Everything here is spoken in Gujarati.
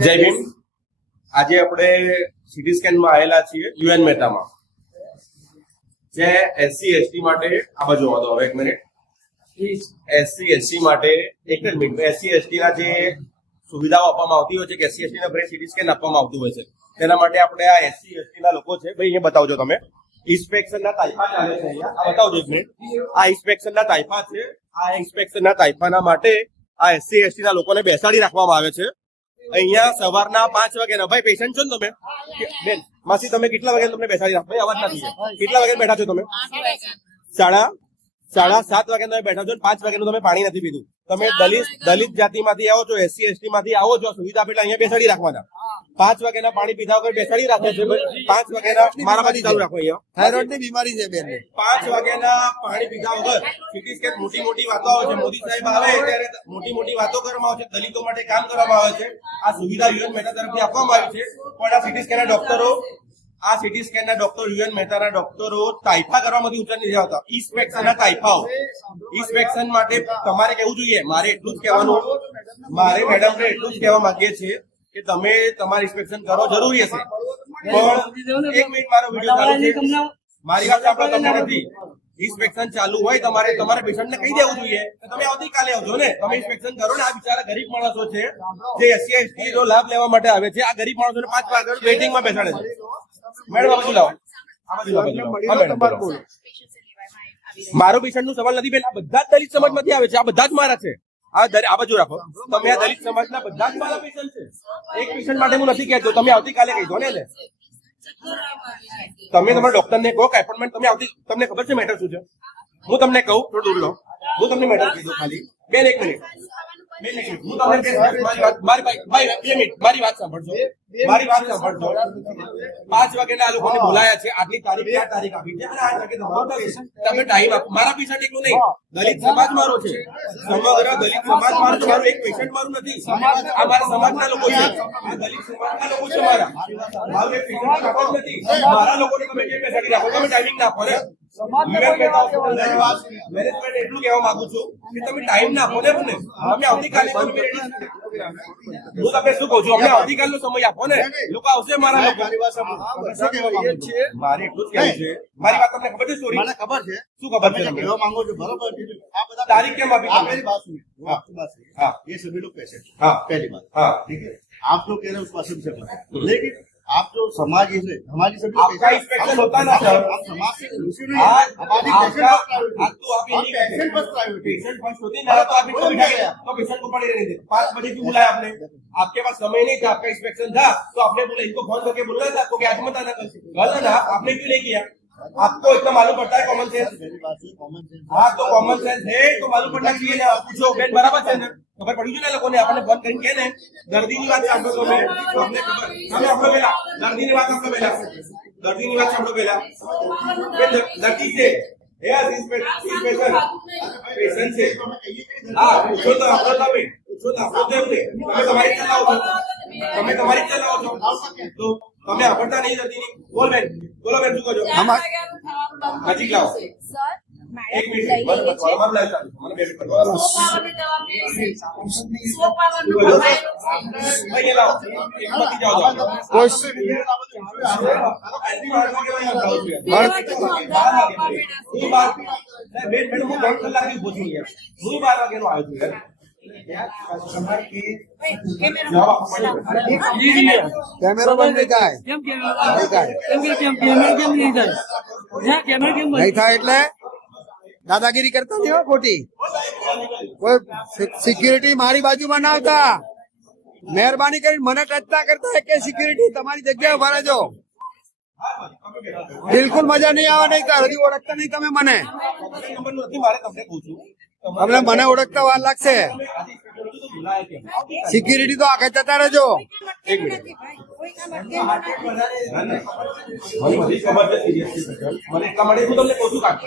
જય ભીમ। આજે આપણે સીટી સ્કેનમાં આવેલા છીએ યુએન મહેતામાં। જે એસસી એસટી માટે આ બાજુ આવતો હવે એક મિનિટ એસસી એસટી માટે એક જ મિનિટ એસસી એસટી ના જે સુવિધાઓ આપવામાં આવતી હોય છે કે એસસી એસટી ના બ્રેન સીટી સ્કેન આપવામાં આવતું હોય છે તેના માટે આપણે આ એસસી એસટી ના લોકો છે ભાઈ અહીંયા બતાવજો તમે ઇન્સ્પેક્શન ના તાઇફા ચાલે છે અહીંયા આ બતાવજો એક મિનિટ આ ઇન્સ્પેક્શન ના તાઇફા છે આ ઇન્સ્પેક્શન ના તાઇફાના માટે આ એસસી એસટી ના લોકોને બેસાડી રાખવામાં આવે છે। અહીંયા સવારના 5 વાગ્યાના ભાઈ પેશન્ટ છો ને તમે બેન માસી તમે કેટલા વાગે તમને બેસાડી રાખો ભાઈ અવાજ નથી કેટલા વાગે બેઠા છો તમે 7:30 વાગે તમે બેઠા છો 5 વાગ્યાનું તમે પાણી નથી પીધું તમે દલિત જાતિમાંથી આવો છો એસસી એસટી માંથી આવો છો સુવિધા પેલા અહીંયા બેસાડી રાખવાના 5 વાગ્યાના પાણી પીધા વગર બેસાડી રાખે છે 5 વાગ્યાના મારા બાજુ ચાલુ રાખો અહીંયા થાઇરોઇડ ની બીમારી છે બેન 5 વાગ્યાના પાણી પીધા વગર સીટી સ્કેન મોટી વાતો આવે છે મોદી સાહેબ આવે ત્યારે મોટી વાતો કરવામાં આવે છે દલિતો માટે કામ કરવામાં આવે છે આ સુવિધા યુએન મહેતા તરફથી આપવામાં આવી છે પણ આ સીટી સ્કેનના ડોક્ટરો આ સીટી સ્કેન ના ડોક્ટર યુએન મહેતાના ડોક્ટરો તાઇફા કરવામાંથી ઉતર નથી આવતા ઇન્સ્પેક્શન ના તાઇફાઓ ઇન્સ્પેક્શન માટે તમારે કેવું જોઈએ મારે એટલું જ કહેવાનું મારે મેડમને એટલું જ કહેવા માંગીએ છીએ કે તમે તમારું ઇન્સ્પેક્શન કરો જરૂરી હશે પણ 1 મિનિટ મારો વિડિયો ચાલુ છે મારી વાત સાંભળો તમને નથી ઇન્સ્પેક્શન ચાલુ હોય તમારે પેશન્ટને કહી દેવું જોઈએ તમે આવતીકાલે આવજો ને તમે ઇન્સ્પેક્શન કરો ને આ બિચારા ગરીબ માણસો છે જે એસસી એસટી નો લાભ લેવા માટે આવે છે આ ગરીબ માણસોને 5 વાગે વેટિંગમાં બેસાડે છે મેડમ આ બાજુ લાવો મારો પેશન્ટ નું સવાલ નથી બેન આ બધા જ દલિત સમાજમાંથી આવે છે આ બધા જ મારા છે આ બાજુ રાખો તમે આ દલિત સમાજના બધા જ મારા પેશન્ટ છે એક પેશન્ટ માટે હું નથી કહેતો તમે આવતીકાલે કહી દો ને તમે તમારા ડોક્ટર ને કહો કે એપોઇન્ટમેન્ટ તમને ખબર છે મેટર શું છે હું તમને કહું થોડું દૂર લો હું તમને મેટર કહી દઉં ખાલી બેન એક મિનિટ હું તમને મારી વાત સાંભળજો 5 વાગ્યાના આ લોકોને બોલાયા છે આજની તારીખ ક્યાં તારીખ આપી છે અને 8 વાગે તમે ટાઈમ આપો મારા પેશન્ટ એકલું નહીં દલિત સમાજ મારો છે સમગ્ર દલિત સમાજ મારો છે મારું એક પેશન્ટ મારું નથી આ મારા સમાજના લોકો છે આ દલિત સમાજના લોકો છે મારું એક પેશન્ટ નથી મારા લોકોને તમે કેમ બેસાડી રાખો તમે ટાઈમિંગ ના આપો ને મેનેજમેન્ટ એટલું કહેવા માંગુ છું કે તમે ટાઈમ ના આપો ને મને અમે આવતીકાલે હું તમને શું કહું છું અમને આવતીકાલનો સમય આપો ને લોકો આવશે મારા લોકો મારે એટલું જ કહેવું છે મારી વાત તમને ખબર છે સ્ટોરી મને ખબર છે શું ખબર છે તમે કહેવા માંગો છો બરોબર આ બધા તારીખ કેમ આપી आप मेरी बात सुनिए आपकी बात सुनिए हाँ ये सभी लोग पैसे हाँ पहली बात हाँ ठीक है आप लोग कह रहे हैं उसको असम से लेकिन आप जो समाज है हमारी सभी आपका इंस्पेक्शन होता ना सर आप समाज से हमारी पेशेंट फर्स्ट होती ना तो आप इनको बिठाए तो पेशेंट को पड़े रहने देते 5 बजे क्यों बुलाया आपने आपके पास समय नहीं था आपका इंस्पेक्शन था तो आपने बोला इनको फोन करके बोलना था आपको कि आज मत आना कल गलत ना आपने क्यों नहीं किया आपको इतना मालूम पड़ता है कॉमन सेंस हाँ तो कॉमन सेंस है तो मालूम पड़ना चाहिए ना पूछो बेन बराबर है ना खबर पड़ी जो ना लोगों ने आपने फोन करके ने दर्दी ની વાત સાંભળો તમે તમને ખબર તમે આપણો પેલા દર્દી ની વાત સાંભળો પેલા દર્દી ની વાત સાંભળો પેલા દર્દી છે એ ઇન્સ્પેક્શન પેશન્ટ છે હા પૂછો તો આપણો તમે પૂછો તો આપણો તેમને તમે તમારી ચલાવો છો તમે તમારી ચલાવો છો તો તમે આવડતા નહીં દર્દી ની બોલો બેન શું કહો છો નજીક લાવો એક મિનિટ બસ અમારું લાઈવ ચાલુ મને 2 મિનિટ કરવા ભાઈ લાવો એક મતી જાઓ કોઈ બેન હું 2 કલાકથી પૂછું યાર હું 12 વાગ્યાનો આવ્યો છું યાર कैमरा बंद नहीं था नहीं था એટલે દાદાગીરી કરતા નહીં હો ખોટી કોઈ સિક્યુરિટી મારી બાજુમાં ના આવતા મહેરબાની કરીને મને ટચતા કરતા એક સિક્યુરિટી તમારી જગ્યાએ ઉભા રહેજો બિલકુલ મજા નહીં આવે નહીં હજી ઓળખતા નહીં તમે મને તમને મને ઓળખતા વાર લાગશે સિક્યુરિટી તો આખે જતા રહેજો એક મિનિટ મને એટલા માટે હું તમને કહું છું મારા